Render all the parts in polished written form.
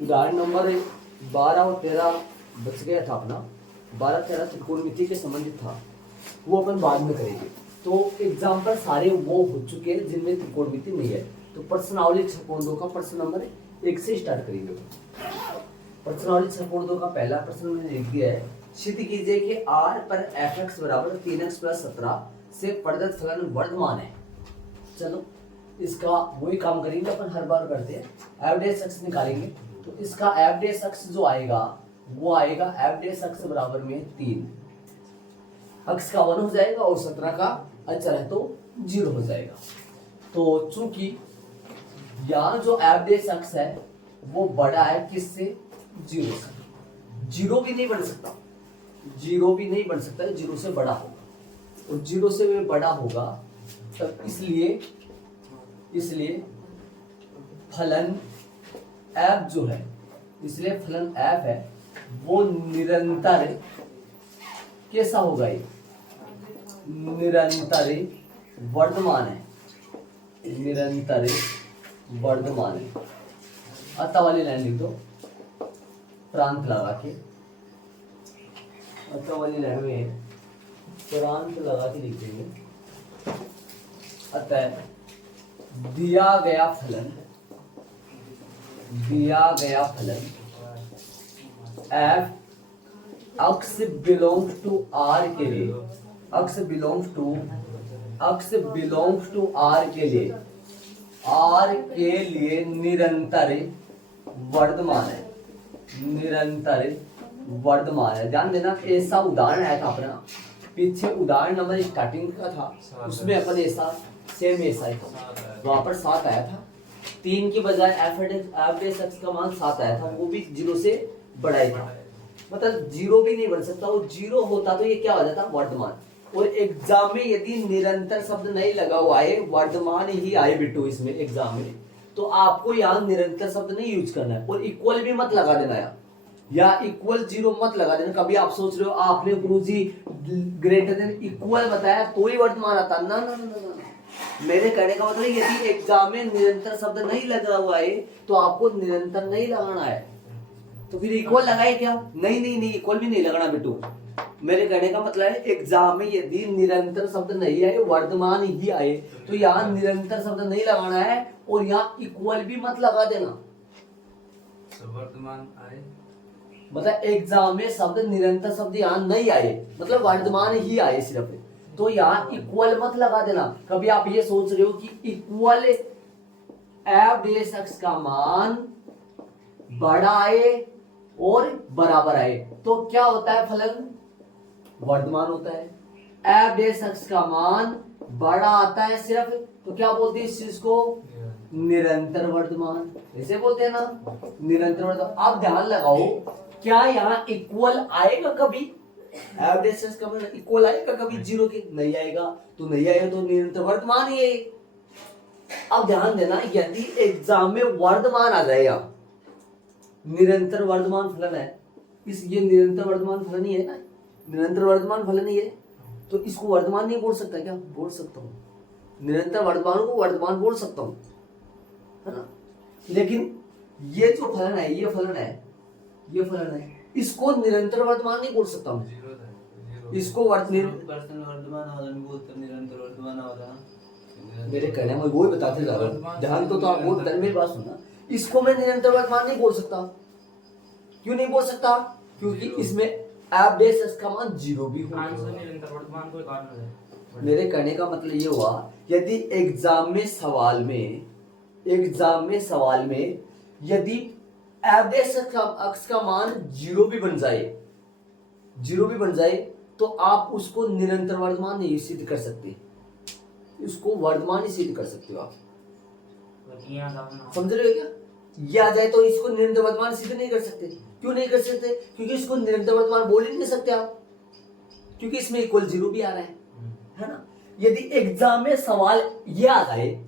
उदाहरण नंबर 12 और 13 बच गया था अपना। 12-13 त्रिकोणमिति के संबंधित था, वो अपन बाद में करेंगे। तो एग्जाम्पल सारे वो हो चुके हैं जिनमें त्रिकोणमिति नहीं है। तो प्रश्नावली 6.2 का प्रश्न नंबर 1 से स्टार्ट करेंगे। प्रश्नावली 6.2 का पहला प्रश्न मैंने लिख दिया है। सिद्ध कीजिए कि r पर fx बराबर 3x + 17 से प्रदत्त फलन वर्धमान है। चलो इसका वही काम करेंगे अपन हर बार करते हैं, एफ डैश एक्स निकालेंगे। तो इसका एफ डैश एक्स जो आएगा वो आएगा एफ डैश एक्स बराबर में 3, एक्स का 1 हो जाएगा और 17 का अचर है तो 0 हो जाएगा। तो चूंकि यहाँ जो एफ डैश एक्स है वो बड़ा है किससे, 0 से। 0 भी नहीं बन सकता, 0 भी नहीं बन सकता, 0 से बड़ा होगा। और 0 से भी बड़ा होगा तब इसलिए फलन f जो है, इसलिए फलन f है वो निरंतर कैसा होगा, ये निरंतर वर्धमान है, निरंतर वर्धमान है। अतः वाली लाइन लिख दो प्रांत लगा के, अतः वाली लाइन में प्रांत लगा के लिख देंगे। अतः दिया गया फलन f x belongs to r के लिए, x belongs to r के लिए, r के लिए निरंतर वर्धमान है, निरंतर वर्धमान है। ध्यान देना ऐसा उदाहरण आया था अपना पीछे, उदाहरण नंबर स्टार्टिंग का था उसमें अपन ऐसा सेम ऐसा ही था, वहां पर 7 आया था। 3 की बजाय एफ डैश एक्स का मान 7 आया था, वो भी 0 से बड़ा ही था। मतलब 0 भी नहीं बन सकता, वो 0 होता तो ये क्या हो जाता, वर्धमान। और एग्जाम में यदि निरंतर शब्द नहीं लगा हुआ है, वर्धमान ही आए बिट्टू इसमें एग्जाम में, तो आपको यहाँ निरंतर शब्द नहीं यूज करना है। और इक्वल भी मत लगा देना या इक्वल 0 मत लगा देना। कभी आप सोच रहे हो आपने गुरुजी ग्रेटर देन इक्वल बताया तो ही वर्तमान आता, ना ना ना ना। मेरे कहने का मतलब यदि एग्जाम में निरंतर शब्द नहीं लगा हुआ है तो आपको निरंतर नहीं लगाना है, तो फिर इक्वल लगाए क्या, नहीं नहीं नहीं, इक्वल भी नहीं लगाना बेटू। मेरे कहने का मतलब है एग्जाम में यदि निरंतर शब्द नहीं आए, वर्तमान ही आए, तो यहाँ निरंतर शब्द नहीं लगाना है और यहाँ इक्वल भी मत लगा देना। वर्तमान आए मतलब एग्जाम में शब्द निरंतर शब्द यहाँ नहीं आए, मतलब वर्तमान ही आए सिर्फ, तो यहाँ इक्वल मत लगा देना। कभी आप ये सोच रहे हो कि इक्वल एफ डैश एक्स का मान बड़ा आए और बराबर आए तो क्या होता है, फलन वर्धमान होता है। एफ डैश एक्स का मान बड़ा आता है सिर्फ, तो क्या बोलते हैं इस चीज को, निरंतर वर्धमान, ऐसे बोलते हैं ना, निरंतर वर्धमान। आप ध्यान लगाओ क्या यहाँ इक्वल आएगा कभी, एफ डैश एक्स का मान इक्वल आएगा कभी 0 के, नहीं आएगा। तो नहीं आएगा तो निरंतर वर्धमान ही है। अब ध्यान देना यदि एग्जाम में वर्धमान आ जाएगा, निरंतर वर्धमान फलन है, इस ये निरंतर वर्धमान फलन ही है ना, निरंतर वर्धमान फलन ही है, तो इसको वर्धमान नहीं बोल सकता क्या, बोल सकता हूँ। निरंतर वर्धमान को वर्धमान बोल सकता हूँ, है ना। लेकिन ये जो फलन है, ये फलन है, ये फलन है, इसको निरंतर वर्धमान नहीं बोल सकता हूँ। इसको वर्तमान निरंतर वर्तमान होगा। मेरे कहने में वो ही बताते जा रहा हूँ, ध्यान तो आप बहुत मेरी बात सुनना। इसको मैं निरंतर वर्तमान नहीं बोल सकता। क्यों नहीं बोल सकता, क्योंकि इसमें एफ डैश एक्स का मान 0 भी होगा। निरंतर वर्तमान कोई कारण है। मेरे कहने का मतलब ये हुआ यदि एग्जाम में सवाल में यदि एफ डैश एक्स का मान 0 भी बन जाए तो आप उसको निरंतर वर्तमान नहीं सिद्ध कर सकते, इसको वर्तमान ही सिद्ध कर सकते हो आप। समझ रहे हो क्या, ये आ जाए तो इसको निरंतर वर्तमान सिद्ध नहीं कर सकते। क्यों नहीं कर सकते, क्योंकि इसको निरंतर वर्तमान बोल ही नहीं सकते आप, क्योंकि इसमें इक्वल 0 भी आ रहा है ना। यदि एग्जाम में सवाल ये आ जाए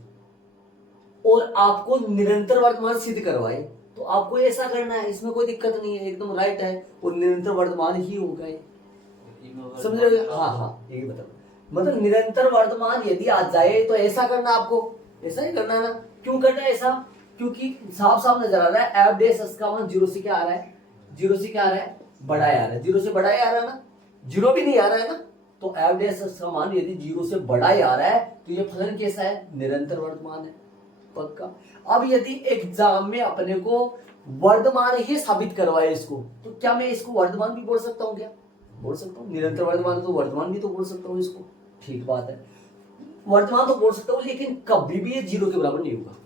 और आपको निरंतर वर्तमान सिद्ध करवाए तो आपको ऐसा करना है, इसमें कोई दिक्कत नहीं है, एकदम राइट है, और निरंतर वर्तमान ही होगा। समझ रहे हो, हाँ यही मतलब निरंतर वर्तमान यदि आ जाए तो ऐसा करना, आपको ऐसा ही करना है ना। क्यों करना है ऐसा, क्योंकि साफ साफ नजर आ रहा है एफ डेस एक्स का मान जीरो से क्या आ रहा है, जीरो से क्या आ रहा है, बड़ा ही आ रहा है, जीरो से बड़ा ही आ रहा है ना, जीरो भी नहीं आ रहा है ना। तो एफ डेस एक्स का मान यदि जीरो से बड़ा ही आ रहा है तो ये फलन कैसा है, निरंतर वर्तमान है, पक्का। अब यदि एग्जाम में अपने को वर्तमान ही साबित करवाए इसको, तो क्या मैं इसको वर्तमान भी बोल सकता हूँ, क्या बोल सकता हूँ, निरंतर वर्तमान तो वर्तमान भी तो बोल सकता हूँ इसको, ठीक बात है, वर्तमान तो बोल सकता हूँ, लेकिन कभी भी ये जीरो के बराबर नहीं होगा,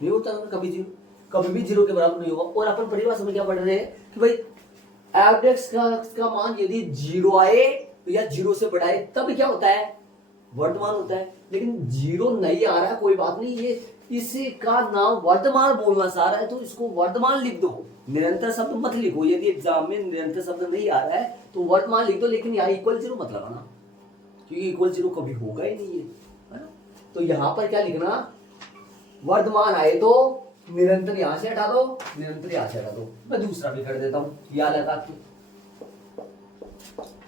नहीं होता ना कभी जीरो, कभी भी जीरो के बराबर नहीं होगा। और अपन परिभाषा में क्या पढ़ रहे हैं कि भाई एफ डेस का मान यदि जीरो आए तो या जीरो से बड़ा है तब क्या होता है, वर्तमान होता है। लेकिन जीरो नहीं आ रहा है, कोई बात नहीं, ये इसी का नाम वर्तमान बोलना चाह रहा है तो इसको वर्तमान लिख दो, निरंतर शब्द मत लिखो। यदि एग्जाम में निरंतर शब्द नहीं आ रहा है तो वर्तमान लिख दो, लेकिन यहाँ इक्वल जीरो मत लगाना, क्योंकि इक्वल जीरो कभी होगा ही नहीं है ना। तो यहाँ पर क्या लिखना, वर्तमान आए तो निरंतर यहां से हटा दो, निरंतर यहां से हटा दो। मैं दूसरा भी कर देता हूं, याद लगा के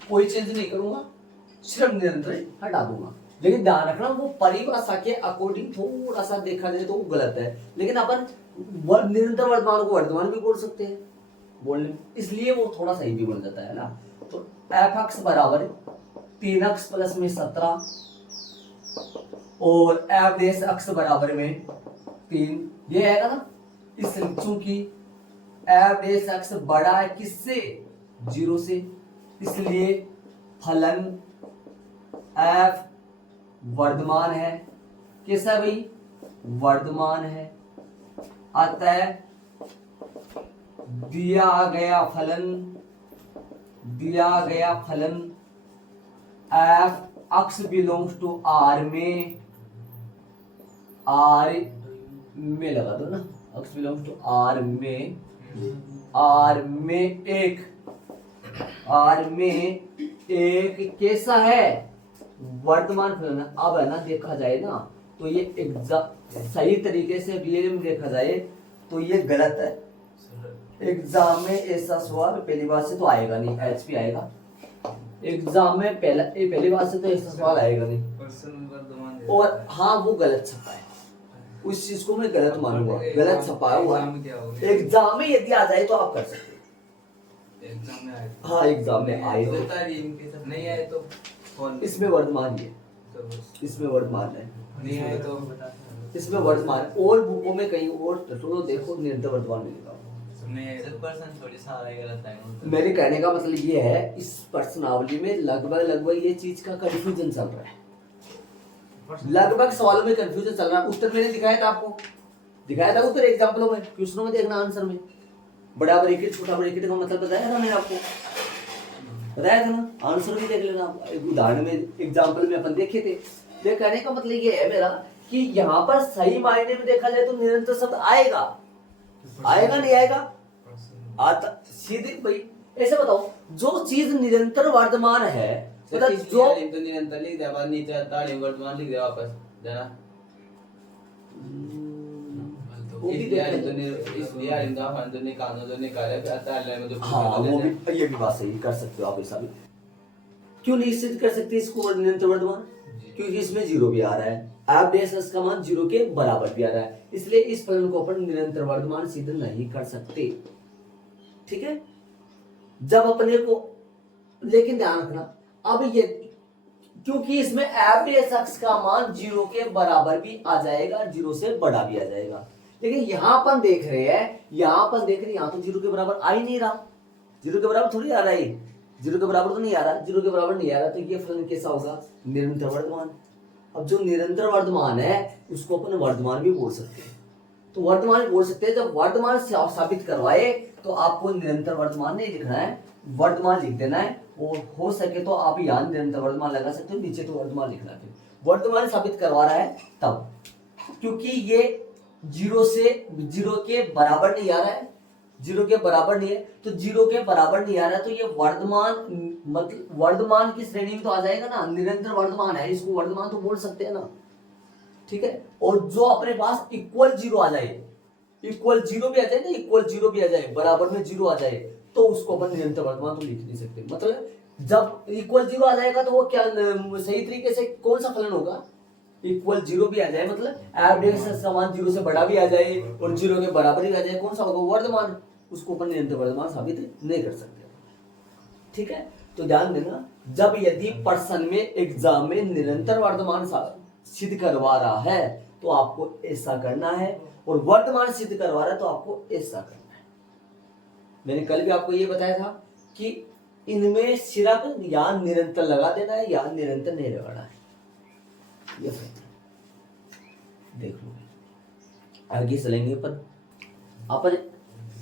कोई चेंज नहीं करूंगा, सिर्फ निरंतर हटा दूंगा। लेकिन ध्यान रखना वो परिभाषा के अकॉर्डिंग थोड़ा सा देखा जाए तो वो गलत है, लेकिन अपन निरंतर वर्तमान को वर्तमान भी बोल सकते हैं बोलने, इसलिए वो थोड़ा सही भी बन जाता है ना। तो एफ एक्स बराबर 3x प्लस में 17 और एफ डेस एक्स बराबर में 3, ये आएगा ना। इस चूंकि एफ डेस एक्स बड़ा है किससे, जीरो से, इसलिए फलन एफ वर्तमान है, कैसा है भाई, वर्तमान है। अतः दिया गया फलन F X belongs to R में, आर में लगा दो ना, एक्स बिलोंग्स टू आर में, आर में एक कैसा है, वर्तमान फलन। अब है ना देखा जाए ना तो ये सही तरीके से रियल में देखा जाए तो ये गलत है। एग्जाम में ऐसा सवाल पहली बार से तो आएगा नहीं, एचपी आएगा एग्जाम में, पहली बार से तो ऐसा सवाल आएगा नहीं। और हाँ वो गलत छपा है, उस चीज को मैं गलत मानूंगा, गलत छपा हुआ। एग्जाम में यदि आ जाए तो आप कर सकते हो, एग्जाम में आए, हाँ एग्जाम में आए तो नहीं आए तो इसमें वर्तमान ही है, इसमें वर्तमान है, नहीं आए तो इसमें वर्तमान। और बुकों में कहीं और तो देखो निरंतर वर्तमान में लिखा। मेरे कहने का मतलब ये है, इस प्रश्नावली में लगभग ये चीज का कंफ्यूजन चल रहा है, लगभग सवालों में कंफ्यूजन चल रहा है। उत्तर मैंने दिखाया था आपको, दिखाया था उत्तर एग्जाम्पलों में, क्वेश्चनों में देखना आंसर में, बड़ा ब्रैकेट छोटा ब्रैकेट का मतलब बताया था मैंने आपको, बताया था ना, आंसर भी देख लेना आप। उदाहरण में एग्जाम्पल में अपन देखे थे। मेरे कहने का मतलब ये है मेरा कि यहाँ पर सही मायने में देखा जाए तो निरंतर शब्द आएगा, आएगा नहीं आएगा, आता सीधे भाई ऐसे बताओ, जो चीज निरंतर वर्तमान है मतलब जो तो निरंतर लिख दिया, बाद नीचे ताड़ी वर्तमान लिख दिया वापस जाना, इसलिए इनका फंड जो निकालना जो निकाले फिर आता है में जो, हाँ वो भी, ये भी बात सही कर सकते हो आप, ऐसा भी क्यों निश्चित कर सकते इसको निरंतर वर्तमान, क्योंकि इसमें जीरो भी आ रहा है, एफ डेस एक्स का मान जीरो के बराबर भी आ रहा है, इसलिए इस फलन को अपन निरंतर वर्तमान सिद्ध नहीं कर सकते, ठीक है। जब अपने को, लेकिन ध्यान रखना अब ये, क्योंकि इसमें एफ डेस एक्स का मान जीरो के बराबर भी आ जाएगा, जीरो से बड़ा भी आ जाएगा, लेकिन यहाँ अपन देख रहे हैं, यहाँ तो जीरो के बराबर आ ही नहीं रहा, जीरो के बराबर थोड़ी आ रहा है, जीरो के बराबर तो नहीं आ रहा, जीरो के बराबर नहीं आ रहा, तो ये फलन कैसा होगा, निरंतर वर्तमान। अब जो निरंतर वर्तमान है उसको अपन वर्तमान भी बोल सकते हैं, तो वर्तमान भी बोल सकते हैं। जब वर्तमान साबित करवाए तो आपको निरंतर वर्तमान नहीं लिखना है, वर्तमान लिख देना है, और हो सके तो आप यहाँ निरंतर वर्तमान लगा सकते हो, नीचे तो वर्तमान लिखना है। वर्तमान साबित करवा रहा है तब, क्योंकि ये जीरो के बराबर नहीं आ रहा है, जीरो के बराबर नहीं है, तो जीरो के बराबर नहीं आ रहा है तो ये वर्तमान, मतलब वर्तमान की श्रेणी में तो आ जाएगा ना, निरंतर वर्तमान है, इसको वर्तमान तो बोल सकते हैं ना, ठीक है। और जो अपने पास इक्वल जीरो आ जाए, इक्वल जीरो भी आ जाए ना, इक्वल जीरो भी आ जाए, बराबर में जीरो आ जाए, तो उसको अपन निरंतर वर्तमान तो लिख नहीं सकते। मतलब जब इक्वल जीरो आ जाएगा तो वो क्या सही तरीके से कौन सा फलन होगा, इक्वल जीरो भी आ जाए, मतलब एफ डैश एक्स का मान जीरो से बड़ा भी आ जाए और जीरो के बराबर ही आ जाए, कौन सा होगा? वर्धमान। उसको अपन निरंतर वर्धमान साबित नहीं कर सकते। ठीक है, तो ध्यान देना, जब यदि पर्सन में एग्जाम में निरंतर वर्धमान सिद्ध करवा रहा है तो आपको ऐसा करना है, और वर्तमान सिद्ध करवा रहा है तो आपको ऐसा करना है। मैंने कल भी आपको ये बताया था कि इनमें सिर्फ या निरंतर लगा देना है या निरंतर नहीं लगाना है, ये देख लो। आगे चलेंगे अपन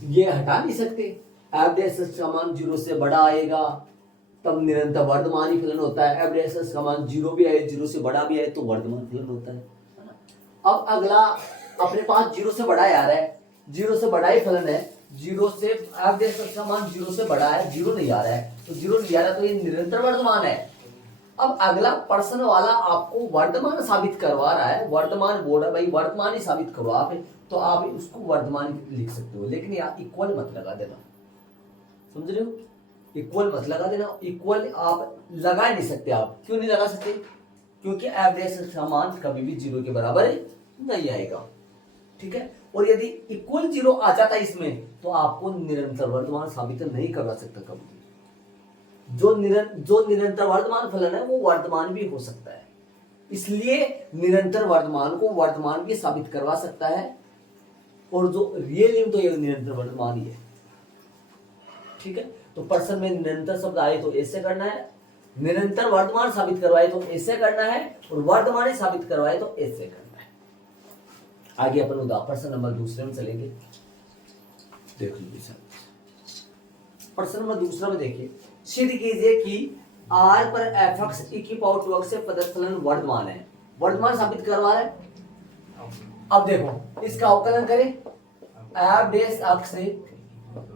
ये हटा नहीं सकते, एफ डैश एक्स का मान जीरो से बड़ा आएगा तब निरंतर वर्धमान ही फलन होता है, एफ डैश एक्स का मान जीरो भी आए, जीरो से बड़ा भी आए तो वर्धमान फलन होता है। अब अगला अपने पास जीरो से बड़ा आ रहा है, जीरो से बड़ा ही फलन है, जीरो से एफ डैश एक्स का मान जीरो से बड़ा है, जीरो नहीं आ रहा है, तो जीरो नहीं आ रहा तो ये निरंतर वर्धमान है। अब अगला प्रश्न वाला आपको वर्तमान साबित करवा रहा है, वर्तमान बोल रहा है भाई वर्तमान ही साबित करो आप, तो आप उसको वर्तमान लिख सकते हो, लेकिन यहाँ इक्वल मत लगा देना, समझ रहे हो? इक्वल मत लगा देना, इक्वल आप लगा नहीं सकते। आप क्यों नहीं लगा सकते? क्योंकि एफ डैश एक्स का मान कभी भी जीरो के बराबर नहीं आएगा। ठीक है, और यदि इक्वल जीरो आ जाता है इसमें तो आपको निरंतर वर्तमान साबित नहीं करवा सकता कभी। जो निरंतर वर्तमान फलन है वो वर्तमान भी हो सकता है, इसलिए निरंतर वर्तमान को वर्तमान भी साबित करवा सकता है, और जो रियल नेम तो ये निरंतर वर्तमान ही है। ठीक है, तो पर्सन में निरंतर शब्द आए तो ऐसे करना है, निरंतर वर्तमान साबित करवाए तो ऐसे करना है, और वर्तमान ही साबित करवाए तो ऐसे करना है। आगे अपन उदाहरण प्रश्न नंबर दूसरे में चलेंगे, देख लीजिए। प्रश्न नंबर दूसरा में देखिए, सिद्ध कीजिए कि R पर fx e की पावर 2x से प्रदत्त फलन वर्धमान है। वर्धमान साबित करवा रहा है। अब देखो इसका अवकलन करें, f डैश x से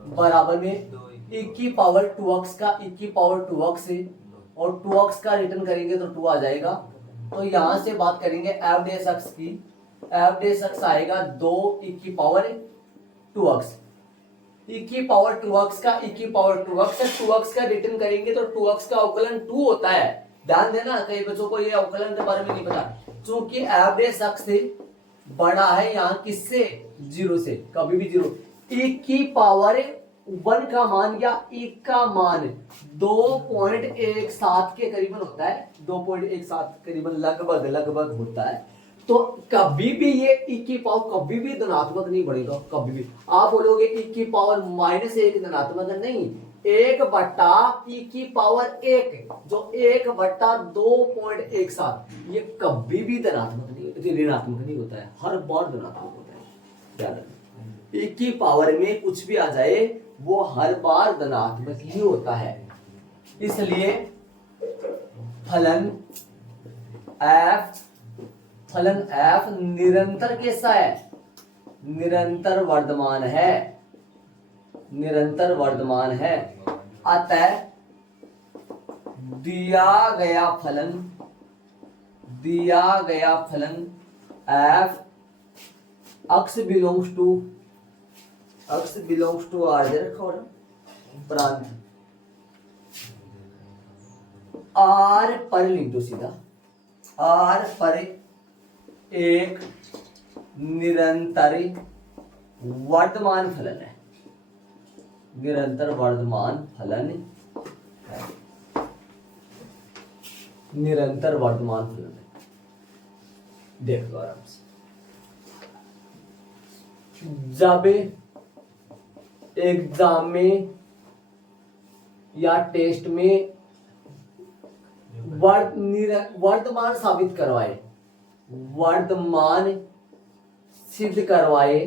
बराबर में e की पावर 2x का e की पावर 2x से, और 2x का रिटर्न करेंगे तो 2 आ जाएगा। तो यहां से बात करेंगे f डैश x की, f डैश x आएगा 2 e की पावर 2x, e की पावर 2x का e की पावर 2x से 2x का रिटर्न करेंगे तो 2x का अवकलन 2 होता है। ध्यान देना, कई बच्चों को ये अवकलन के बारे में नहीं पता, क्योंकि एफ डैश x से बड़ा है यहाँ किससे? जीरो से, कभी भी जीरो। e की पावर 1 का मान या e का मान 2.17 के करीबन होता है, 2.17 करीबन लगभग होता है। तो कभी भी ये e की पावर कभी भी धनात्मक नहीं बढ़ेगा, कभी भी। आप बोलोगे e की पावर -1 धनात्मक नहीं, 1 बटा e की पावर 1 जो 1 बटा 2.17 ये कभी भी धनात्मक नहीं, ऋणात्मक नहीं होता है, हर बार धनात्मक होता है। ध्यान रखना, e की पावर में कुछ भी आ जाए वो हर बार धनात्मक ही होता है। इसलिए फलन f निरंतर कैसा है? निरंतर वर्धमान है, निरंतर वर्धमान है। अतः दिया गया फलन f x belongs to R दे रखा हो प्रांत आर पर लिख दो सीधा, आर पर एक निरंतर वर्धमान फलन है, निरंतर वर्धमान फलन है, निरंतर वर्धमान फलन है। देख लो आराम से, जब एग्जाम में या टेस्ट में वर्तमान साबित करवाए, वर्तमान सिद्ध करवाए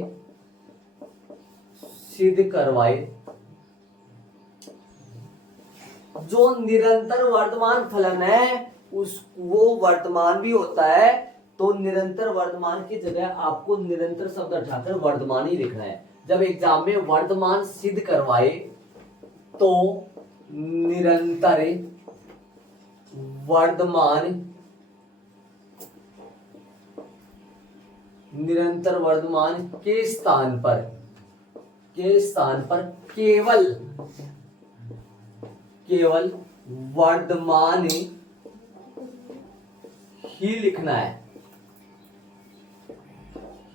जो निरंतर वर्तमान फलन है वो वर्तमान भी होता है, तो निरंतर वर्तमान की जगह आपको निरंतर शब्द हटाकर वर्तमान ही लिखना है। जब एग्जाम में वर्तमान सिद्ध करवाए तो निरंतर वर्तमान के स्थान पर केवल वर्तमान ही लिखना है,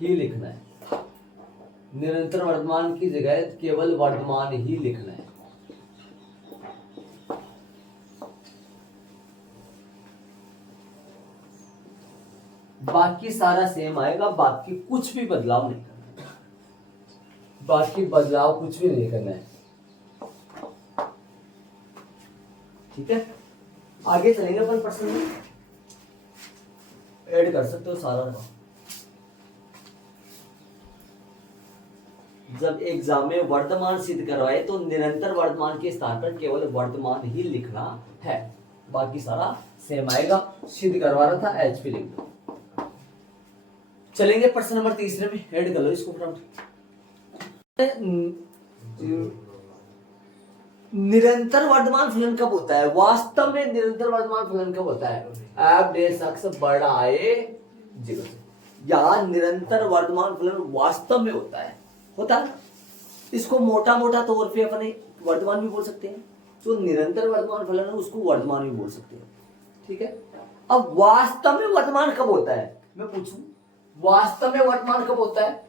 ही लिखना है, निरंतर वर्तमान की जगह केवल वर्तमान ही लिखना है। बाकी सारा सेम आएगा, बाकी कुछ भी बदलाव नहीं करना है, बाकी बदलाव कुछ भी नहीं करना है। ठीक है, आगे चलेंगे अपन प्रश्न में, ऐड कर सकते हो सारा। जब एग्जाम में वर्तमान सिद्ध करवाए तो निरंतर वर्तमान के स्थान पर केवल वर्तमान ही लिखना है, बाकी सारा सेम आएगा। सिद्ध करवा रहा था एचपी लिख दो। चलेंगे प्रश्न नंबर तीसरे में, ऐड कर लो इसको फटाफट। निरंतर वर्तमान फलन कब होता है? वास्तव में निरंतर वर्तमान फलन कब होता है? एफ डेश एक्स बड़ाए 0 से, या निरंतर वर्तमान फलन वास्तव में होता है इसको मोटा मोटा तौर पे अपने वर्तमान भी बोल सकते हैं, जो निरंतर वर्तमान फलन है उसको वर्तमान भी बोल सकते हैं। ठीक है, अब वास्तव में वर्तमान कब होता है? मैं पूछूं, वास्तव में वर्तमान कब होता है?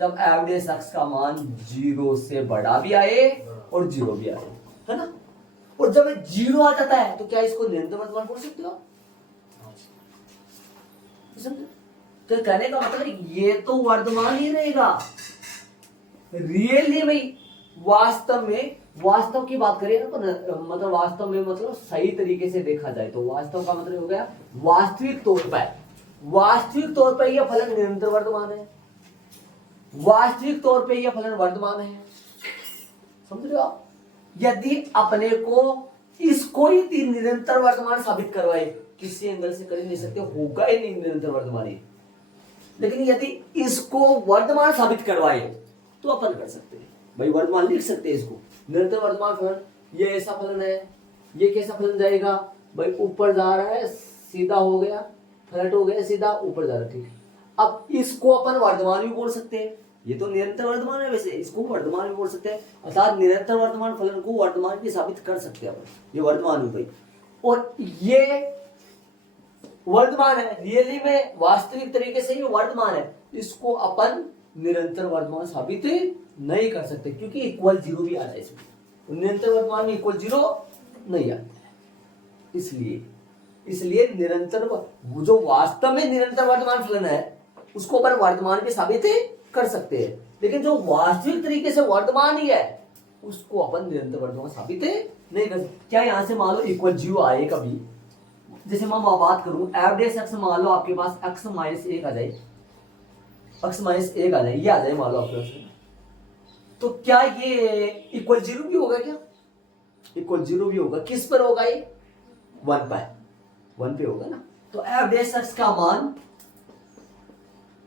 जब एफ डेश एक्स का मान 0 से बड़ा भी आए और 0 भी आए, है ना। और जब 0 आ जाता है तो क्या इसको निरंतर वर्तमान बोल सकते हो? तो कहने का मतलब ये तो वर्तमान ही रहेगा। रियली में वास्तव की बात करिए ना, तो मतलब वास्तव में मतलब सही तरीके से देखा जाए तो वास्तव का मतलब हो गया वास्तविक तौर पर यह फलन निरंतर वर्तमान है, वास्तविक तौर पे यह फलन वर्तमान है। समझ रहे हो आप? यदि अपने को इसको ही निरंतर वर्तमान साबित करवाए, किसी एंगल से कर ही नहीं सकते, होगा ही नहीं निरंतर वर्तमान ही। लेकिन यदि इसको वर्तमान साबित करवाए तो अपन कर सकते हैं, भाई वर्तमान लिख सकते हैं इसको, निरंतर वर्तमान फलन ये ऐसा फलन है। ये कैसा फलन जाएगा भाई? ऊपर जा रहा है, सीधा हो गया, फ्लैट हो गया, सीधा ऊपर जा रहा है। ठीक है, अब इसको अपन वर्तमान भी बोल सकते हैं, ये तो निरंतर वर्तमान है, वैसे इसको वर्तमान भी बोल सकते हैं, अर्थात निरंतर वर्तमान फलन को वर्तमान भी साबित कर सकते हैं अपन, ये वर्तमान भी भाई। और ये वर्तमान है, रियली में वास्तविक तरीके से ये वर्तमान है, इसको अपन निरंतर वर्तमान साबित नहीं कर सकते, क्योंकि इक्वल 0 भी आ जाए इसमें। निरंतर वर्तमान में इक्वल 0 नहीं आता है, इसलिए निरंतर जो वास्तव में निरंतर वर्तमान फलन है उसको अपन वर्तमान भी साबित कर सकते हैं, लेकिन जो वास्तविक तरीके से वर्तमान ही है उसको अपन निरंतर वर्तमान साबित नहीं कर सकते। क्या यहां से मान लो इक्वल 0 आए कभी, जैसे मैं बात करूं एफ डेश एक्स, मान लो आपके पास x माइनस 1 आ जाए, x माइनस 1 आ जाए, ये आ जाए मान लो आपके पास, तो क्या ये इक्वल 0 भी होगा? क्या इक्वल 0 भी होगा? किस पर होगा ये? 1 पे होगा ना। तो एफ डेश एक्स का मान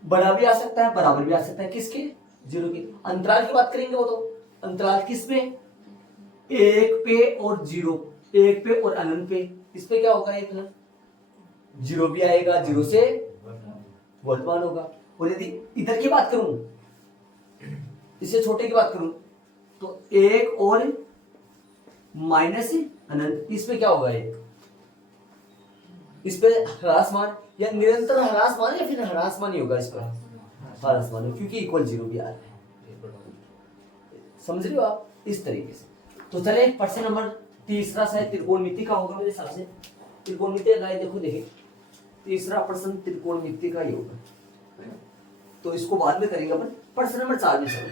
बड़ा भी आ सकता है, बराबर भी आ सकता है, किसके? 0 के। अंतराल की बात करेंगे वो तो अंतराल किस पे? 1 पे और 0, 1 पे और अनंत पे, इस पे क्या होगा? ये फलन 0 भी आएगा, 0 से वर्तमान होगा। और यदि इधर की बात करूं, इससे छोटे की बात करूं, तो 1 और माइनस अनंत, इस पे क्या होगा? ये इस पे ह्रासमान या निरंतर ह्रासमान या फिर ह्रासमान ही होगा, इस पर ह्रासमान, क्योंकि इक्वल 0 भी आ रहा है। समझ रहे हो आप? इस तरीके से। तो चले प्रश्न नंबर तीसरा शायद त्रिकोणमिति का होगा मेरे हिसाब से, त्रिकोणमिति का देखिए तीसरा प्रश्न त्रिकोणमिति का ही होगा, तो इसको बाद में करेंगे अपन। प्रश्न नंबर 4 में चलो,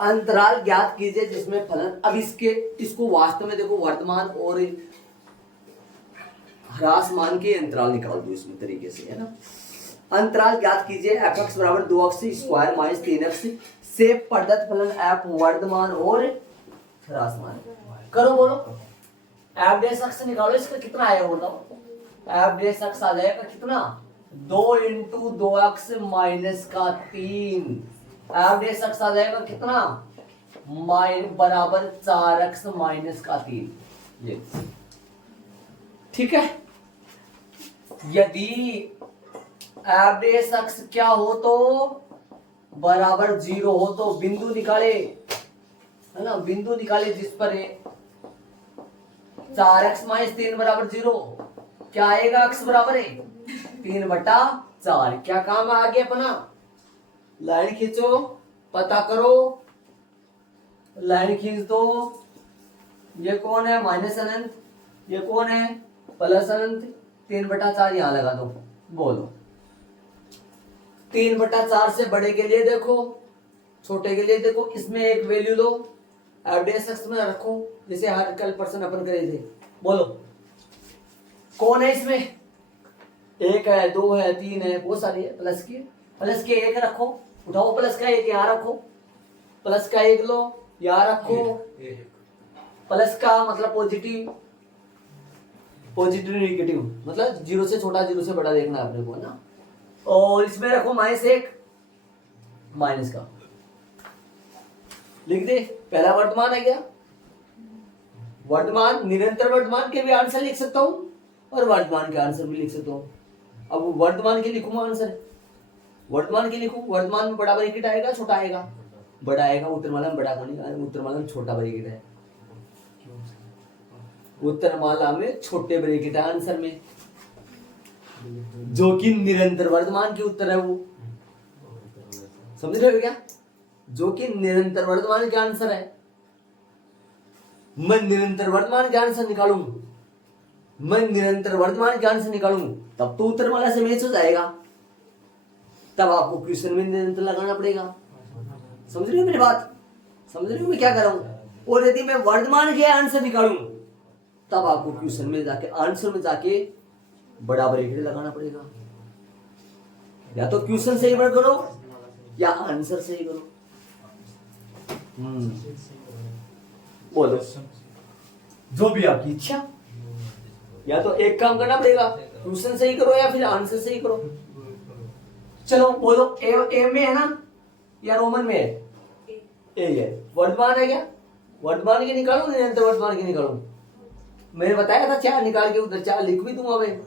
अंतराल ज्ञात कीजिए जिसमें फलन, अब इसको वास्तव में देखो वर्तमान और ह्रासमान के अंतराल निकाल दो इसमें तरीके से, है ना। अंतराल ज्ञात कीजिए f(x) बराबर 2x² माइनस 3x से प्रदत्त फलन f वर्तमान और ह्रासमान। करो बोलो, f डेश x निकालो, इसका कितना आएगा बताओ? f डेश x आ जाएगा कितना? 2 इंटू 2x माइनस का 3, f डेश x आ जाएगा कितना? बराबर 4x माइनस का 3। ये ठीक है। यदि f डेश x क्या हो तो बराबर 0 हो तो बिंदु निकाले, है ना, बिंदु निकाले जिस पर 4x माइनस 3 बराबर 0, क्या आएगा, अक्स बराबर है 3/4। क्या काम आ गया अपना, लाइन खींचो, पता करो, लाइन खींच दो। ये कौन है माइनस अनंत, ये कौन है प्लस अनंत, 3/4 यहां लगा दो। बोलो 3/4 से बड़े के लिए देखो, छोटे के लिए देखो, इसमें एक वैल्यू लो, एफडीएस में रखो, जैसे हर कल पर्सन अपन करे थे। बोलो कौन है इसमें, एक है, दो है, तीन है, बहुत सारी है। प्लस के एक रखो, उठाओ प्लस का एक यहां रखो, प्लस का एक लो यहां रखो। प्लस का मतलब पॉजिटिव, पॉजिटिव नेगेटिव मतलब जीरो से छोटा जीरो से बड़ा देखना है अपने को ना। और इसमें रखो -1, माइनस का लिख दे। पहला वर्तमान है क्या, वर्तमान, निरंतर वर्तमान के भी आंसर लिख सकता हूं और वर्तमान के आंसर भी लिख सकता हूं। अब वर्तमान के लिखूंगा आंसर, वर्तमान के लिखूं, वर्तमान में बड़ा ब्रैकेट आएगा छोटा आएगा, बड़ा आएगा, उत्तरमाला में बड़ा नहीं, उत्तरमाला में छोटा ब्रैकेट है, उत्तरमाला में छोटे ब्रैकेट है आंसर में, जो कि निरंतर वर्तमान के उत्तर है वो, समझ रहे हो क्या, जो कि निरंतर वर्तमान के आंसर है। मैं निरंतर वर्तमान के आंसर निकालूं, मैं निरंतर वर्तमान के आंसर निकालूं, तब तो उत्तरमाला से मैच हो जाएगा, तब आपको क्वेश्चन में निरंतर लगाना पड़ेगा। समझ रहे हो मेरी बात, समझ रहे हो मैं क्या कर रहा हूं। और यदि मैं वर्तमान के आंसर निकालूं, तब आपको क्वेश्चन में जाके, आंसर में जाके बड़ा ब्रैकेट लगाना पड़ेगा। या तो क्वेश्चन सही करो या आंसर सही करो। बोलो जो भी आपकी इच्छा, या तो एक काम करना पड़ेगा, क्वेश्चन सही करो या फिर आंसर सही करो। चलो बोलो ए में है ना या रोमन में है, ए है, वर्तमान है क्या, वर्तमान के निकालू निरंतर वर्तमान के निकालू, मैंने बताया था 4 निकाल के उधर 4 लिख भी दूंगा मैं।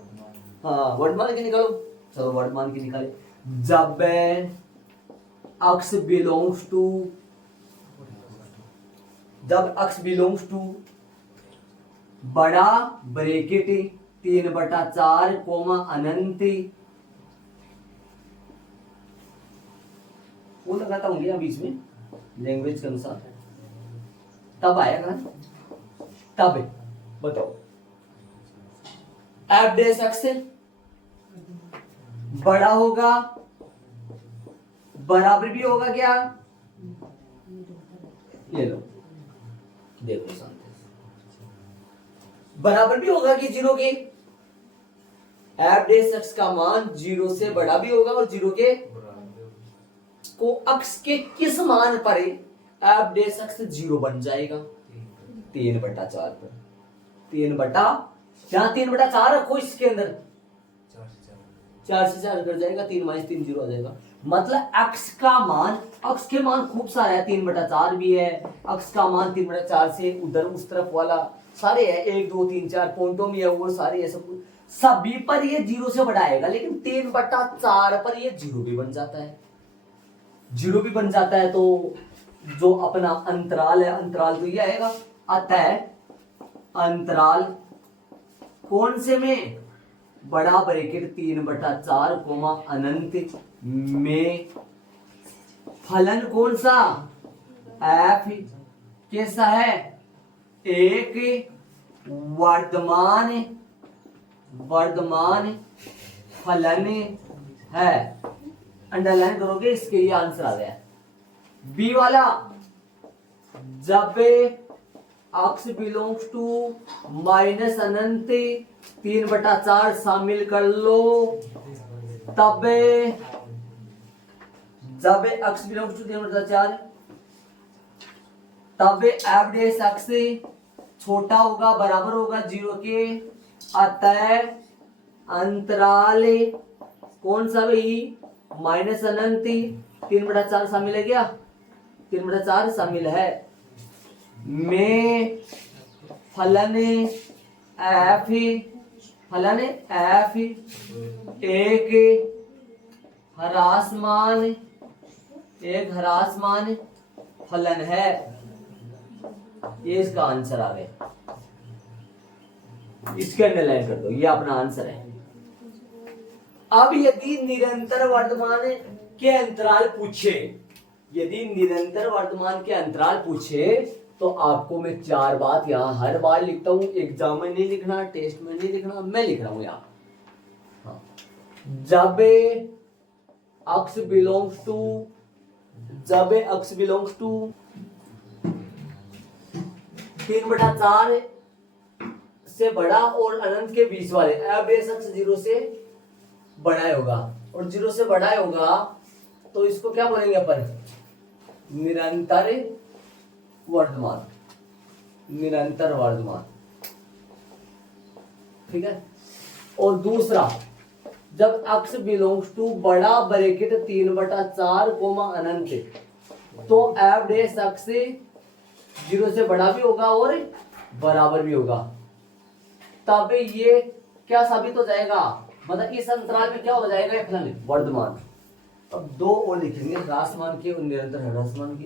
हाँ वर्तमान के निकालो, चलो वर्तमान के निकाले। जब x बिलोंग्स टू, जब x बिलोंग्स टू बड़ा ब्रैकेट 3/4 कोमा अनंत, वो लगाता हूँ क्या बीच में लैंग्वेज के अनुसार, तब आएगा ना, तब बताओ एफ डैश एक्स से बड़ा होगा, बराबर भी होगा क्या, ये लो देखो शांति, बराबर भी होगा कि 0 के, एफ डैश एक्स का मान 0 से बड़ा भी होगा और 0 के को अक्स के किस मान पर एफ डैश एक्स 0 बन जाएगा, 3/4 पर, 3/4 रखो, इसके अंदर 4 से 4 कर जाएगा, 3 - 3 0 आ जाएगा। मतलब x का मान, x के मान खूब सारे है, 3/4 भी है, x का मान 3/4 से उधर उस तरफ वाला सारे है, 1 2 3 4 पॉइंटों में है वो सारे है, सब सभी पर ये 0 से बड़ा आएगा, लेकिन 3/4 पर ये 0 भी बन जाता है, 0 भी बन जाता है। तो जो अपना अंतराल है, अंतराल तो ये आएगा, अतः अंतराल कौन से में, बड़ा ब्रैकेट 3/4 कोमा अनंत में फलन कौन सा, एफ कैसा है, एक वर्तमान, वर्तमान फलन है। अंडरलाइन करोगे, इसके लिए आंसर आ गया। बी वाला, जब x बिलोंग्स टू माइनस अनंत 3/4 शामिल कर लो, तब जब x बिलोंग्स टू 3/4 तब एफ डैश एक्स छोटा होगा, बराबर होगा 0 के, अतः अंतराल कौन सा भाई, माइनस अनंत 3/4 शामिल है क्या, 3/4 शामिल है, में फलन एफ, फलन एफ एक ह्रासमान, एक ह्रासमान फलन है। ये इसका आंसर आ गया। इसके अंडरलाइन कर दो, ये अपना आंसर है। अब यदि निरंतर वर्तमान के अंतराल पूछे, यदि निरंतर वर्तमान के अंतराल पूछे तो आपको मैं 4 बात यहां हर बार लिखता हूं, एग्जाम में नहीं लिखना, टेस्ट में नहीं लिखना, मैं लिख रहा हूं यहां। हाँ। जब x बिलोंग्स टू 3/4 से बड़ा और अनंत के बीच वाले, अब ये शख्स 0 से बड़ा होगा और 0 से बड़ा होगा तो इसको क्या बोलेंगे अपन? निरंतर वर्तमान, निरंतर वर्तमान, ठीक है। और दूसरा, जब x बिलोंग्स टू बड़ा ब्रैकेट 3/4 अनंत, तो एवरेज x 0 से बड़ा भी होगा और बराबर भी होगा, तब ये क्या साबित हो जाएगा? मतलब इस अंतराल में क्या हो जाएगा? फलन वर्तमान। अब 2 और लिखेंगे, ह्रासमान के और निरंतर ह्रासमान के।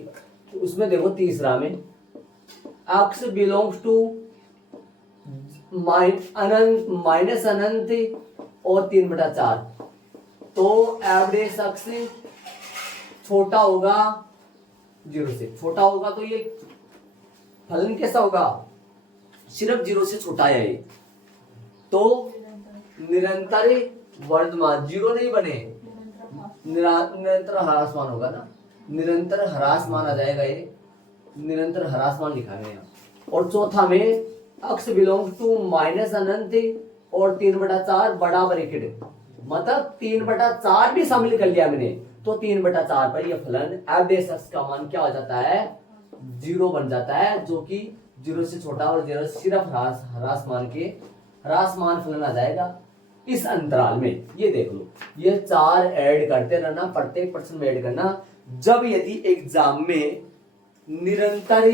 तो उसमें देखो तीसरा में x बिलोंग्स टू माइनस अनंत और 3/4, तो एवरेज x छोटा होगा 0 से, छोटा होगा तो ये फलन कैसा होगा? सिर्फ 0 से छोटा है ये, तो निरंतर वर्तमान 0 नहीं बने, निरंतर ह्रासमान होगा ना, निरंतर ह्रासमान आ जाएगा ये, निरंतर ह्रासमान लिखा है यहाँ। और चौथा में x बिलोंग्स टू माइनस अनंत और 3/4 बड़ा ब्रैकेट, मतलब 3/4 भी शामिल कर लिया मैंने, तो 3/4 पर ये फलन एवरेज x का मान क्या हो जाता है? 0 बन जाता है, जो कि 0 से छोटा और 0 सिर्फ ह्रासमान फलन आ जाएगा इस अंतराल में। ये देख लो, ये 4 ऐड करते रहना, प्रत्येक प्रश्न में ऐड करना। जब यदि एग्जाम में निरंतर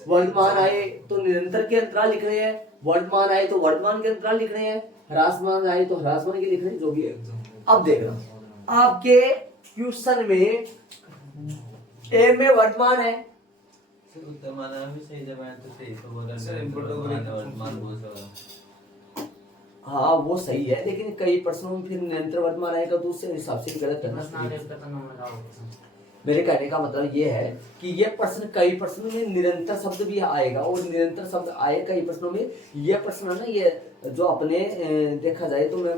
वर्तमान आए तो निरंतर के अंतराल लिख रहे हैं, वर्तमान आए तो वर्तमान के अंतराल लिख रहे हैं, ह्रासमान आए तो ह्रासमान के लिख रहे हैं, जो भी है। अब देखना, आपके क्वेश्चन में ए में वर्तमान है, उत्तर माना भी सही जब है तो सही तो बोला सर इनपुट वर्तमान बोल सकता। हाँ वो सही है, लेकिन कई प्रश्नों में फिर निरंतर वर्तमान आएगा तो उससे हिसाब से भी गलत करना। मेरे कहने का मतलब ये है कि ये प्रश्न, कई प्रश्नों में निरंतर शब्द भी आएगा और निरंतर शब्द आए कई प्रश्नों में। ये प्रश्न है ना, ये जो अपने देखा जाए तो मैं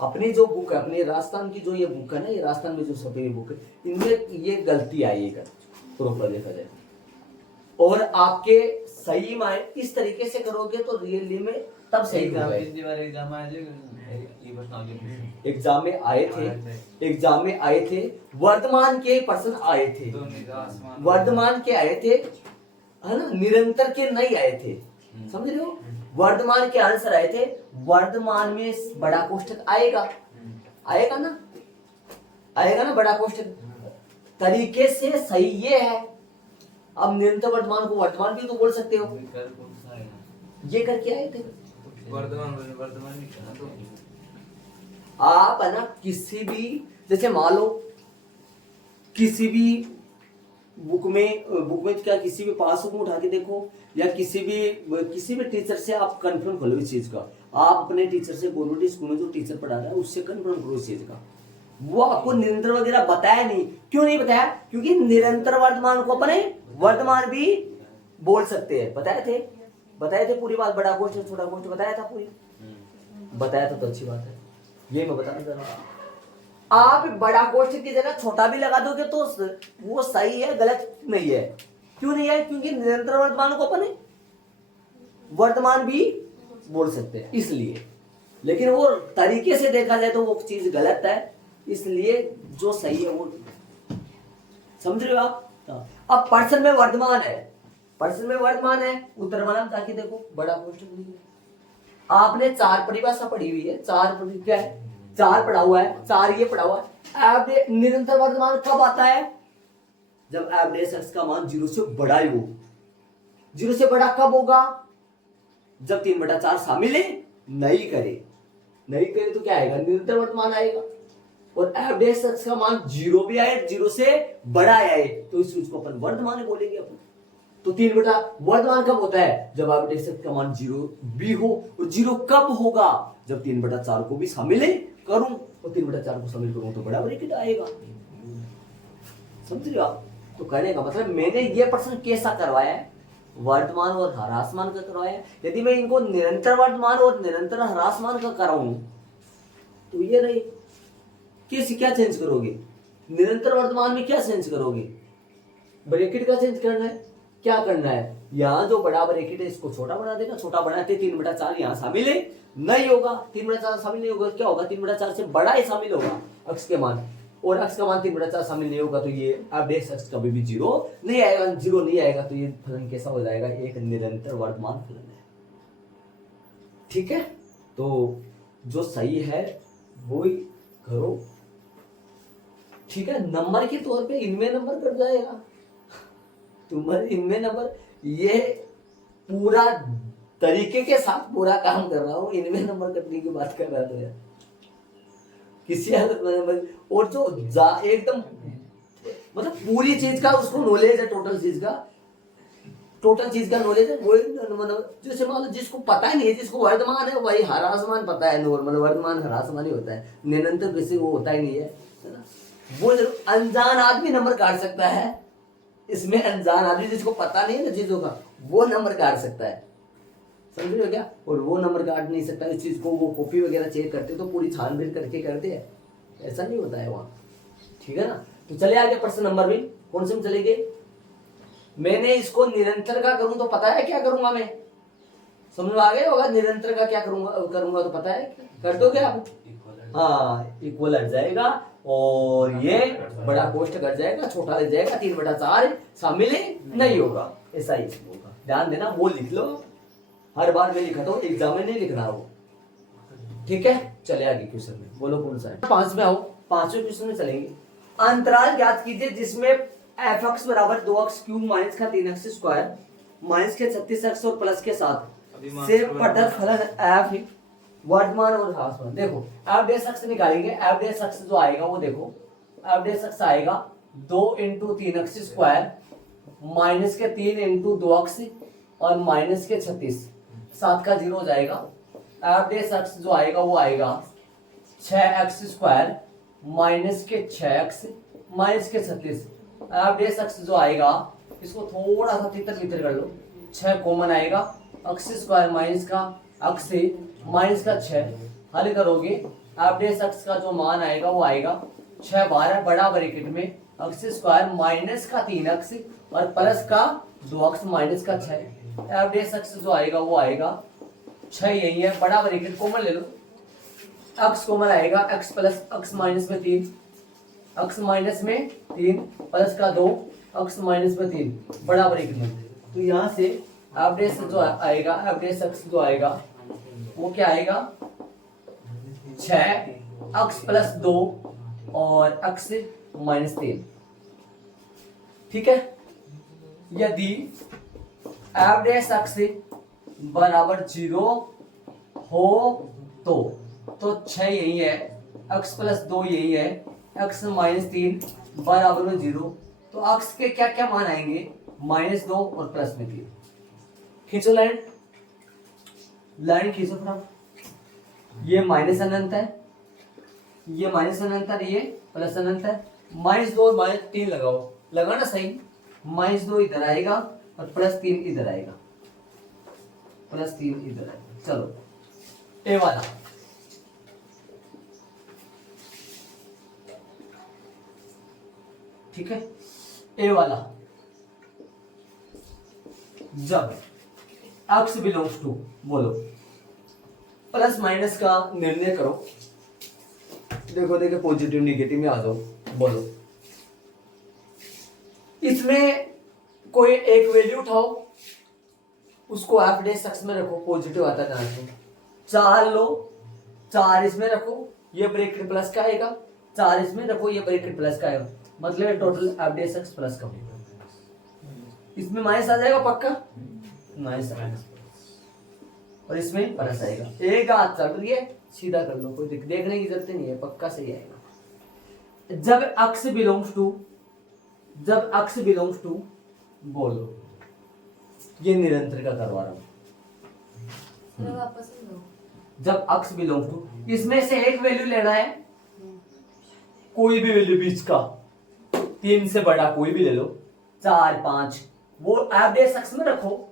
अपनी जो बुक है, अपने राजस्थान की जो ये बुक है ना, ये राजस्थान में जो छपी बुक है, इनमें ये गलती आई है प्रॉपर देखा जाए। और आपके सही माइंड इस तरीके से करोगे तो रियली में तब सही होगा। एग्जाम में आए थे वर्तमान के प्रश्न आए थे, वर्तमान के आए थे, है ना, निरंतर के नहीं आए थे, समझ रहे हो? वर्तमान के आंसर आए थे, वर्तमान में बड़ा कोष्ठक आएगा ना बड़ा कोष्ठक, तरीके से सही ये है। अब निरंतर वर्तमान को वर्तमान भी तो बोल सकते हो, ये करके आए थे वर्तमान आप, है ना, किसी भी, जैसे मान लो किसी भी बुक में क्या किसी भी पासबुक में उठा के देखो, या किसी भी टीचर से आप कंफर्म करो इस चीज का। आप अपने टीचर से, गवर्नमेंट स्कूल में जो टीचर पढ़ा रहा है उससे कंफर्म करो इस चीज का। वो आपको निरंतर वगैरह बताया नहीं, क्यों नहीं बताया? क्योंकि निरंतर वर्तमान को अपने वर्तमान भी बोल सकते हैं। बताए थे पूरी बात, बड़ा कोष्ठक छोटा कोष्ठक बताया था, पूरी बताया था, तो अच्छी बात है। ये मैं बताना चाह रहा हूँ, आप बड़ा कोष्ठक की जगह छोटा भी लगा दोगे तो वो सही है, गलत नहीं है। क्यों नहीं है? क्योंकि निरंतर वर्तमान को अपने वर्तमान भी बोल सकते हैं इसलिए। लेकिन वो तरीके से देखा जाए तो वो चीज गलत है, इसलिए जो सही है वो समझ रहे हो आप। अब पर्सन में वर्तमान है, उत्तर माना जाके देखो, बड़ा कोष्ठक। आपने 4 परिभाषा पढ़ी हुई है, 4 क्या है, 4 पढ़ा हुआ है, 4 ये पढ़ा हुआ है। अब निरंतर वर्तमान कब आता है? जब एवरेज x का मान 0 से बड़ा हो। 0 से बड़ा कब होगा? जब 3/4 शामिल नहीं करे तो क्या आएगा? निरंतर वर्तमान आएगा। और एवरेज x का मान 0 भी आए, 0 से बड़ा आए, तो इस चीज को अपन वर्तमान बोलेंगे अपन। तो 3 बटा वर्तमान कब होता है? जब आप देख सकते का मान 0 भी हो। और 0 कब होगा? जब 3/4 को भी शामिल करूं, और 3/4 को शामिल करूं तो बड़ा ब्रैकेट आएगा। समझ रहे हो आप? तो कहने का मतलब मैंने ये प्रश्न कैसा करवाया है? वर्तमान और ह्रासमान का करवाया है। यदि मैं इनको निरंतर वर्तमान और निरंतर ह्रासमान का कराऊं तो ये रही। कैसे, क्या चेंज करोगे? निरंतर वर्तमान में क्या चेंज करोगे? ब्रैकेट का चेंज करना है। क्या करना है? यहाँ जो बड़ा ब्रैकेट है इसको छोटा बना देगा। छोटा बनाते 3/4 यहाँ शामिल नहीं होगा। 3/4 शामिल नहीं होगा, क्या होगा? 3/4 से बड़ा ही शामिल होगा अक्ष के मान, और अक्ष का मान 3/4 शामिल नहीं होगा तो ये आप देख सकते कभी भी 0 नहीं आएगा। 0 नहीं आएगा तो ये फलन कैसा हो जाएगा? एक निरंतर वर्तमान फलन है। ठीक है, तो जो सही है वो ही करो। ठीक है, नंबर के तौर पे इनमें नंबर कट जाएगा, तुम्हारे इनमें नंबर। ये पूरा तरीके के साथ पूरा काम कर रहा हूं, इनमें नंबर कटने की बात कर रहा था यार। किसी हालत में नंबर, और जो एकदम मतलब पूरी चीज का उसको नॉलेज है, टोटल चीज का नॉलेज है वो। जैसे मान लो जिसको पता ही नहीं है, जिसको वर्तमान है वही ह्रासमान पता है, नॉर्मल वर्तमान ह्रासमान ही होता है, निरंतर किसी वो होता ही नहीं है ना। वो जरूर अनजान आदमी नंबर काट सकता है इसमें। अनजान आदमी जिसको पता नहीं है ना चीजों का, वो नंबर काट सकता है। समझ रहे हो क्या? और वो नंबर काट नहीं सकता इस चीज को। वो कॉपी वगैरह चेक करते तो पूरी छानबीन करके करते हैं, ऐसा नहीं होता है वहां। ठीक है ना? तो चले आगे प्रश्न नंबर भी। कौन से में चलेंगे? मैंने इसको निरंतर का करूं तो पता है क्या करूंगा मैं? समझ में आ गया होगा। निरंतर का क्या करूंगा तो पता है, कर दोगे आप? हाँ, इक्वल हट जाएगा और ये बड़ा कोष्ठ कट जाएगा, छोटा लग जाएगा, 3/4 शामिल नहीं होगा। ऐसा ही होगा, ध्यान देना। वो लिख लो, हर बार मैं लिखता हूँ, एग्जाम में नहीं लिखना वो। ठीक है, चले आगे क्वेश्चन में। बोलो कौन सा है? 5 में आओ। 5वें क्वेश्चन में चलेंगे। अंतराल ज्ञात कीजिए जिसमें f(x) बराबर 2x क्यूब माइनस का 3x स्क्वायर माइनस के 36x और प्लस के 7 से पठक फलन f वर्तमान और ह्रासमान। देखो f डैश x निकालेंगे। f डैश x जो आएगा वो देखो, f डैश x आएगा 2 × 3x स्क्वायर माइनस के 3 × 2x और माइनस के 36, 7 का 0 हो जाएगा। f डैश x जो आएगा वो आएगा 6x स्क्वायर माइनस के 6x माइनस के 36। f डैश x जो आएगा, इसको थोड़ा सा तितर कर लो, 6 कॉमन आएगा, x स्क्वायर माइनस का x माइनस का 6 हल करोगे, f डैश x का जो मान आएगा वो आएगा 6 12 बड़ा ब्रैकेट में x स्क्वायर माइनस का 3x और प्लस का 2x माइनस का 6। f डैश x जो आएगा वो आएगा 6, यही है, बड़ा ब्रैकेट कॉमन ले लो, x कॉमन आएगा, x प्लस x माइनस में 3, x माइनस में 3 प्लस का 2, x माइनस में 3 बड़ा ब्रैकेट में। तो यहाँ से f डैश जो आएगा, f डैश x जो आएगा वो क्या आएगा 6 x प्लस 2 और x माइनस 3। ठीक है, यदि f डैश x बराबर 0 हो तो 6 यही है, x प्लस 2 यही है, x माइनस 3 बराबर में 0, तो x के क्या क्या मान आएंगे? -2 और प्लस में 3। खींचो लाइन खींचो थोड़ा। ये माइनस अनंत है, ये माइनस अनंत है, ये प्लस अनंत है। -2 और -3 लगाओ, लगाना सही। -2 इधर आएगा और +3 इधर आएगा, +3 इधर आएगा। चलो ए वाला, ठीक है, ए वाला जब x बिलोंग्स टू, बोलो प्लस माइनस का निर्णय करो। देखो पॉजिटिव निगेटिव में आ जाओ, बोलो इसमें कोई एक वैल्यू उठाओ, उसको f डैश x में रखो, पॉजिटिव आता है। 4 लो, 4 इसमें रखो, ये ब्रैकेट प्लस का आएगा, 4 इसमें रखो, ये ब्रैकेट प्लस का आएगा, मतलब total f dash x plus का होगा। इसमें माइनस आ जाएगा पक्का, माइनस और इसमें प्लस आएगा। एक हाथ चल रही है, सीधा कर लो, कोई देखने की जरूरत नहीं है, पक्का सही आएगा। जब x बिलोंग्स टू बोलो ये निरंतर का करवा रहा हूं। वापस लो। जब x बिलोंग टू, इसमें से एक वैल्यू लेना है, कोई भी वैल्यू बीच का, 3 से बड़ा कोई भी ले लो, 4 5, वो एवरेज x में रखो,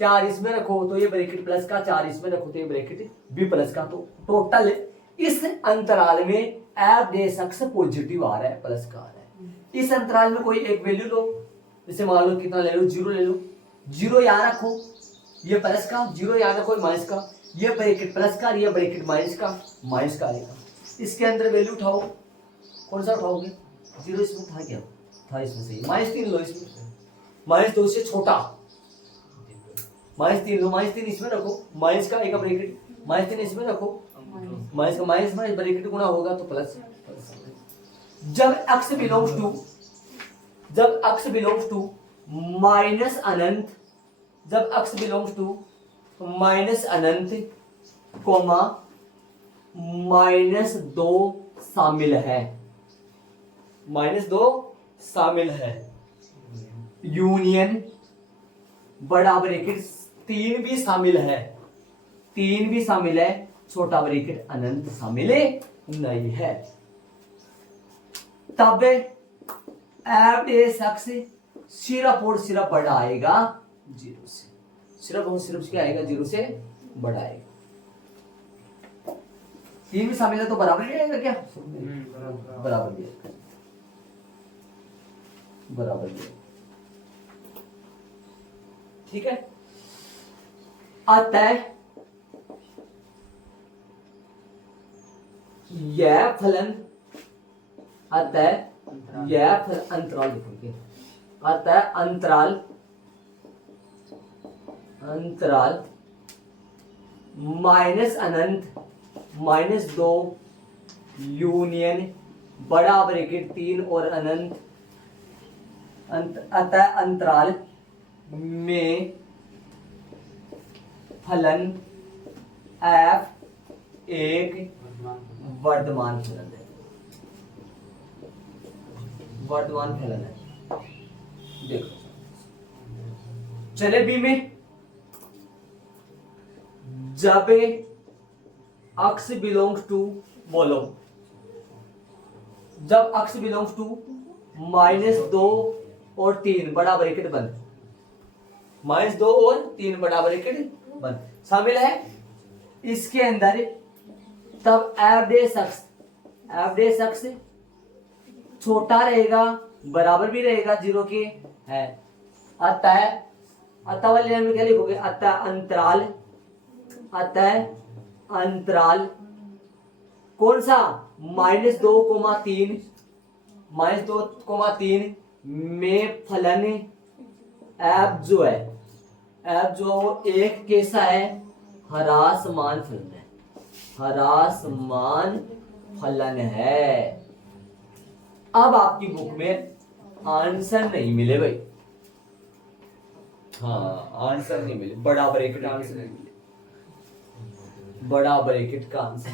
4 इसमें रखो तो ये ब्रैकेट प्लस का, 4 इसमें रखो तो ये ब्रैकेट भी प्लस का, तो टोटल इस अंतराल में एवरेज x पॉजिटिव आ रहा है, प्लस का आ रहा है। इस अंतराल में कोई एक वैल्यू लो, जैसे मान लो कितना ले लो, 0 ले लो, 0 यहाँ रखो, ये प्लस का, 0 यहाँ रखो माइनस का, ये ब्रैकेट प्लस का, ये ब्रैकेट माइनस का आएगा। इसके अंदर वैल्यू उठाओ, कौन सा उठाओगे, 0 इसमें था क्या, था इसमें सही, -3 लो इसमें, -2 से छोटा, -3 लो, -3 इसमें रखो, माइनस का एक ब्रैकेट, -3 इसमें रखो, माइनस का माइनस में ब्रैकेट गुना होगा तो प्लस। जब x बिलोंग्स टू माइनस अनंत, जब x बिलोंग्स टू माइनस अनंत कोमा -2 शामिल है, -2 शामिल है, यूनियन बड़ा ब्रैकेट 3 भी शामिल है, 3 भी शामिल है, छोटा ब्रैकेट अनंत शामिल नहीं है, तब एवरेज x सिर्फ और सिर्फ बड़ा आएगा 0 से, सिर्फ और सिर्फ क्या आएगा, 0 से बड़ा आएगा। 3 भी शामिल है तो बराबर ही आएगा क्या, बराबर भी आएगा, बराबर भी आएगा, ठीक है। अतः यह फलन, अतः यह अंतराल लिखोगे, अतः अंतराल माइनस अनंत -2 यूनियन बड़ा ब्रैकेट 3 और अनंत, अतः अंतराल में फलन f एक वर्तमान फलन है, वर्तमान फलन है। देखो चले बी में, जब x बिलोंग्स टू, बोलो जब x बिलोंग्स टू -2 और 3 बड़ा ब्रैकेट बंद, -2 और 3 बड़ा ब्रैकेट बंद शामिल है इसके अंदर, तब एवरेज x छोटा रहेगा, बराबर भी रहेगा 0 के है। अतः वाले लाइन में क्या लिखोगे, अतः अंतराल कौन सा, -2,3 में फलन f जो है, f जो एक कैसा है, ह्रासमान फलन है, ह्रासमान फलन है। अब आपकी बुक में आंसर नहीं मिले भाई, हाँ आंसर नहीं मिले, बड़ा ब्रैकेट आंसर नहीं मिले, बड़ा ब्रैकेट का आंसर,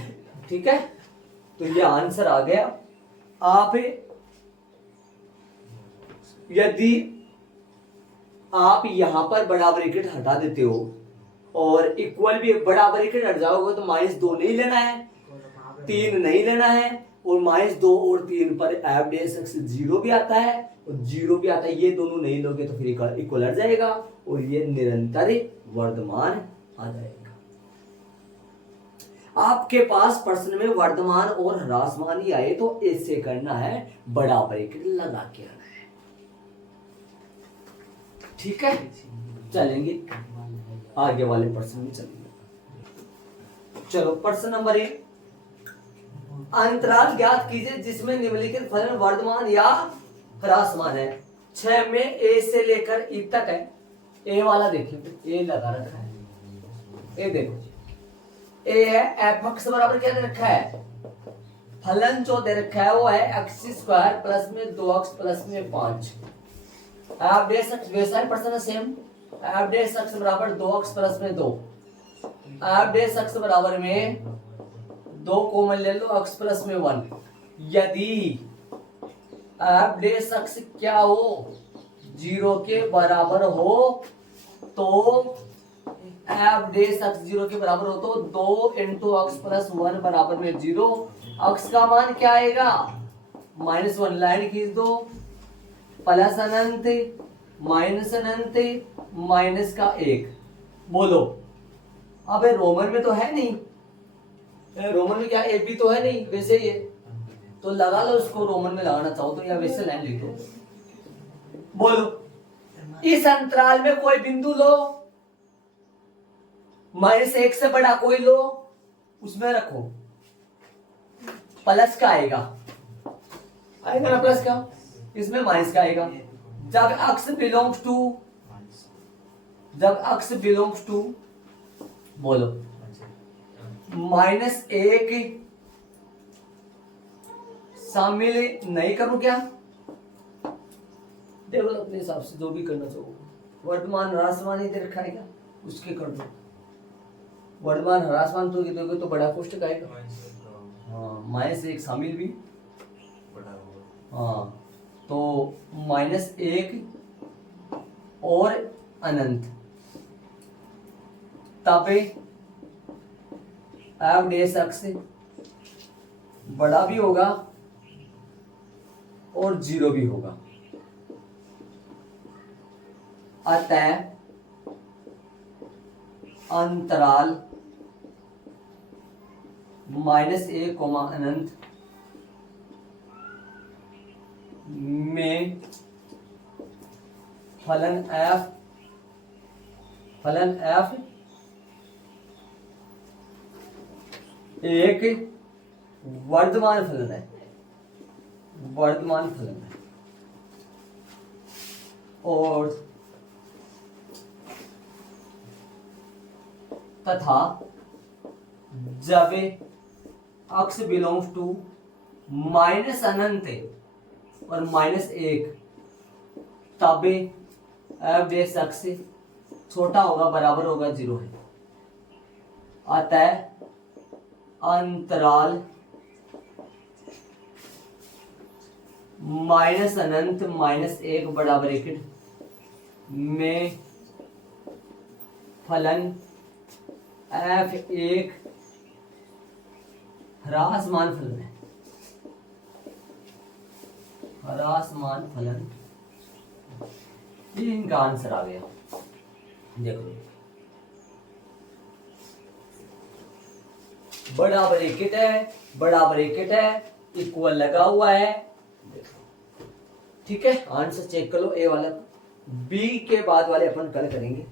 ठीक है। तो ये आंसर आ गया। आप यदि आप यहां पर बड़ा ब्रैकेट हटा देते हो और इक्वल भी बड़ा ब्रैकेट हट जाओगे तो -2 नहीं लेना है, 3 नहीं लेना है, और -2 और 3 पर एवरेज x 0 भी आता है और 0 भी आता है, ये दोनों नहीं लोगे तो फिर इक्वल हट जाएगा और ये निरंतर वर्तमान आ जाएगा। आपके पास प्रश्न में वर्तमान और ह्रासमान ही आए तो ऐसे करना है, बड़ा ब्रैकेट लगा के आना है, ठीक है। चलेंगे आगे वाले प्रश्न में चलेंगे। चलो प्रश्न नंबर 1, अंतराल ज्ञात कीजिए जिसमें निम्नलिखित फलन वर्तमान या ह्रासमान है। 6 में a से लेकर e तक है। ए वाला देखिए, ए लगा रखा है, ए देखो ए है, एफ एक्स बराबर क्या दे रखा है, फलन जो दे रखा है वो है x² प्लस में 2x प्लस में 5। आप दे सकते वैसा ही प्रश्न सेम, आप दे x बराबर 2x प्लस में 2, आप दे x बराबर में 2 कॉमन ले लो, x प्लस में 1। यदि आप दे x क्या हो 0 के बराबर हो तो एफ डेस एक्स 0 के बराबर हो तो 2 इंटू एक्स प्लस 1 बराबर में 0। एक्स का मान क्या आएगा, -1, लाइन खींच दो, प्लस अनंत माइनस अनंत माइनस का 1। बोलो अबे रोमन में तो है नहीं, रोमन में क्या ए बी तो है नहीं, वैसे ही है तो लगा लो उसको, रोमन में लगाना चाहो तो, या वैसे लाइन लिख दो। बोलो इस अंतराल में कोई बिंदु लो, -1 से बड़ा कोई लो, उसमें रखो, प्लस का आएगा ना प्लस का, इसमें माइनस का आएगा। जब x बिलोंग्स टू बोलो -1 शामिल नहीं करूं क्या, देखो अपने हिसाब से जो भी करना चाहो। वर्तमान ह्रासमान इधर रखा है क्या, उसके कर दो। वर्तमान ह्रासमान तो देखो तो बड़ा कोष्टक आएगा, हाँ -1 शामिल भी, हाँ तो -1 और अनंत, तब एफ डेस एक्स बड़ा भी होगा और 0 भी होगा। अतः अंतराल -1 अनंत में फलन f एक वर्तमान फलन है, और तथा जब x बिलोंग्स टू -अनंत और -1 तब एफ डेस एक्स छोटा होगा बराबर होगा 0 है। अतः अंतराल -अनंत -1 बराबर 1 में फलन f1 ह्रासमान फलन है, ह्रासमान फलन, ये इनका आंसर आ गया। देखो बराबर 1 है, इक्वल लगा हुआ है, ठीक है। आंसर चेक कर लो, ए वाला। बी के बाद वाले अपन कल करेंगे।